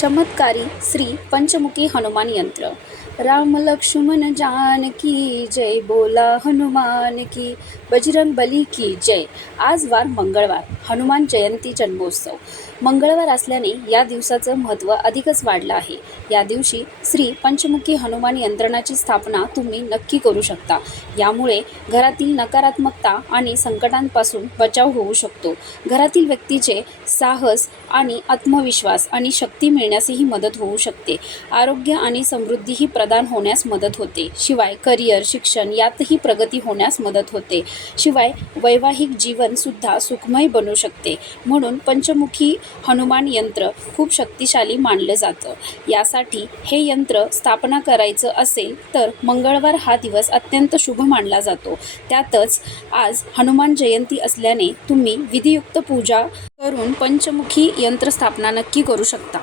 चमत्कारी श्री पंचमुखी हनुमान यंत्र। राम लक्ष्मण जानकी जय, बोला हनुमान की, बजरंग बली की जय। आज वार मंगळवार, हनुमान जयंती जन्मोत्सव मंगळवार असल्याने या दिवसाचं महत्त्व अधिकच वाढलं आहे। या दिवशी श्री पंचमुखी हनुमान यंत्रणाची स्थापना तुम्ही नक्की करू शकता। यामुळे घरातील नकारात्मकता आणि संकटांपासून बचाव होऊ शकतो। घरातील व्यक्तीचे साहस आणि आत्मविश्वास आणि शक्ती मिळण्यासही मदत होऊ शकते। आरोग्य आणि समृद्धीही प्रदान होण्यास मदत होते। शिवाय करिअर, शिक्षण यातही प्रगती होण्यास मदत होते। शिवाय वैवाहिक जीवन सुद्धा सुखमय बनू शकते। म्हणून पंचमुखी हनुमान यंत्र खूप शक्तिशाली मानलं जातं। यासाठी हे यंत्र स्थापना करायचं असेल तर मंगळवार हा दिवस अत्यंत शुभ मानला जातो। त्यातच आज हनुमान जयंती असल्याने तुम्ही विधियुक्त पूजा करून पंचमुखी यंत्र स्थापना नक्की करू शकता।